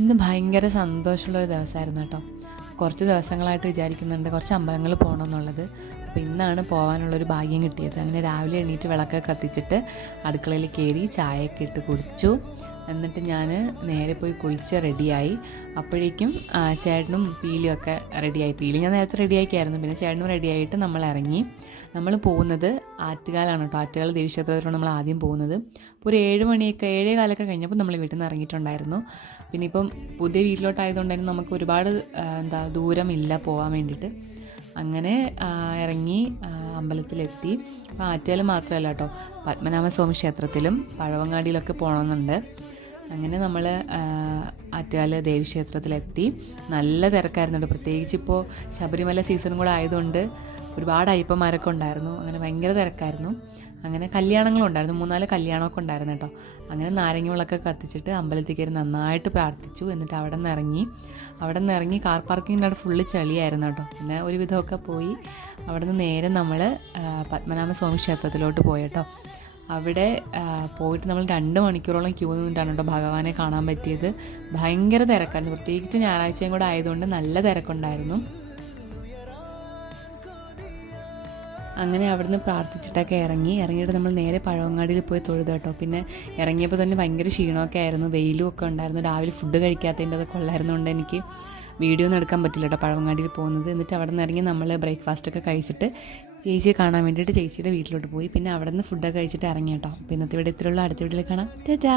ഇന്ന് ഭയങ്കര സന്തോഷമുള്ളൊരു ദിവസമായിരുന്നു കേട്ടോ. കുറച്ച് ദിവസങ്ങളായിട്ട് വിചാരിക്കുന്നുണ്ട് കുറച്ച് അമ്പലങ്ങളിൽ പോകണമെന്നുള്ളത്. അപ്പോൾ ഇന്നാണ് പോകാനുള്ളൊരു ഭാഗ്യം കിട്ടിയത്. അങ്ങനെ രാവിലെ എണീറ്റ് വിളക്കൊക്കെ കത്തിച്ചിട്ട് അടുക്കളയിൽ കയറി ചായയൊക്കെ ഇട്ട് കുടിച്ചു. എന്നിട്ട് ഞാൻ നേരെ പോയി കുളിച്ച് റെഡിയായി. അപ്പോഴേക്കും ചേട്ടനും പീലിയും ഒക്കെ റെഡിയായി. പീലി ഞാൻ നേരത്തെ റെഡിയാക്കിയായിരുന്നു. പിന്നെ ചേട്ടനും റെഡിയായിട്ട് നമ്മൾ ഇറങ്ങി. നമ്മൾ പോകുന്നത് ആറ്റുകാലാണ് കേട്ടോ. ആറ്റുകാൽ ദേവീക്ഷേത്രത്തിലാണ് നമ്മൾ ആദ്യം പോകുന്നത്. ഇപ്പോൾ ഒരു 7 മണിയൊക്കെ 7:15 കഴിഞ്ഞപ്പോൾ നമ്മൾ വീട്ടിൽ നിന്ന് ഇറങ്ങിയിട്ടുണ്ടായിരുന്നു. പിന്നെ ഇപ്പം പുതിയ വീട്ടിലോട്ടായതുകൊണ്ട് തന്നെ നമുക്ക് ഒരുപാട് ദൂരമില്ല പോകാൻ വേണ്ടിയിട്ട്. അങ്ങനെ ഇറങ്ങി അമ്പലത്തിലെത്തി. അപ്പോൾ ആറ്റുകാൽ മാത്രമല്ല കേട്ടോ, പത്മനാഭസ്വാമി ക്ഷേത്രത്തിലും പഴവങ്ങാടിയിലൊക്കെ പോകണമെന്നുണ്ട്. അങ്ങനെ നമ്മൾ ആറ്റുകാൽ ദേവീക്ഷേത്രത്തിലെത്തി. നല്ല തിരക്കായിരുന്നു കേട്ടോ. പ്രത്യേകിച്ച് ഇപ്പോൾ ശബരിമല സീസണും കൂടെ ആയതുകൊണ്ട് ഒരുപാട് അയ്യപ്പന്മാരൊക്കെ ഉണ്ടായിരുന്നു. അങ്ങനെ ഭയങ്കര തിരക്കായിരുന്നു. അങ്ങനെ കല്യാണങ്ങളുണ്ടായിരുന്നു, 3-4 കല്യാണമൊക്കെ ഉണ്ടായിരുന്നു കേട്ടോ. അങ്ങനെ നാരങ്ങ വിളക്കൊക്കെ കത്തിച്ചിട്ട് അമ്പലത്തിൽ കയറി നന്നായിട്ട് പ്രാർത്ഥിച്ചു. എന്നിട്ട് അവിടെ നിന്ന് ഇറങ്ങി കാർ പാർക്കിങ്ങിൻ്റെ അവിടെ ഫുള്ള് ചളിയായിരുന്നു കേട്ടോ. പിന്നെ ഒരു വിധമൊക്കെ പോയി അവിടെ നിന്ന് നേരെ നമ്മൾ പത്മനാഭസ്വാമി ക്ഷേത്രത്തിലോട്ട് പോയി കേട്ടോ. അവിടെ പോയിട്ട് നമ്മൾ 2 മണിക്കൂറോളം ക്യൂ നിന്നിട്ടാണ് കേട്ടോ ഭഗവാനെ കാണാൻ പറ്റിയത്. ഭയങ്കര തിരക്കായിരുന്നു. പ്രത്യേകിച്ച് ഞായറാഴ്ചയും കൂടെ ആയതുകൊണ്ട് നല്ല തിരക്കുണ്ടായിരുന്നു. അങ്ങനെ അവിടുന്ന് പ്രാർത്ഥിച്ചിട്ടൊക്കെ ഇറങ്ങിയിട്ട് നമ്മൾ നേരെ പഴവങ്ങാടിയിൽ പോയി തൊഴുതു കേട്ടോ. പിന്നെ ഇറങ്ങിയപ്പോൾ തന്നെ ഭയങ്കര ക്ഷീണമൊക്കെ ആയിരുന്നു, വെയിലും ഒക്കെ ഉണ്ടായിരുന്നു. രാവിലെ ഫുഡ് കഴിക്കാത്തതിൻ്റെ അതൊക്കെ ഉള്ളായിരുന്നുകൊണ്ട് എനിക്ക് വീഡിയോ ഒന്നും എടുക്കാൻ പറ്റില്ല കേട്ടോ പഴവങ്ങാടിയിൽ പോകുന്നത്. എന്നിട്ട് അവിടെ നിന്ന് ഇറങ്ങി നമ്മൾ ബ്രേക്ക്ഫാസ്റ്റൊക്കെ കഴിച്ചിട്ട് ചേച്ചിയെ കാണാൻ വേണ്ടിയിട്ട് ചേച്ചിയുടെ വീട്ടിലോട്ട് പോയി. പിന്നെ അവിടെ നിന്ന് ഫുഡൊക്കെ കഴിച്ചിട്ട് ഇറങ്ങി കേട്ടോ. അപ്പോൾ ഇന്നത്തെ വീഡിയോ ഇത്രയുള്ള, അടുത്ത വീഡിയോയിൽ കാണാം. ടാറ്റാ.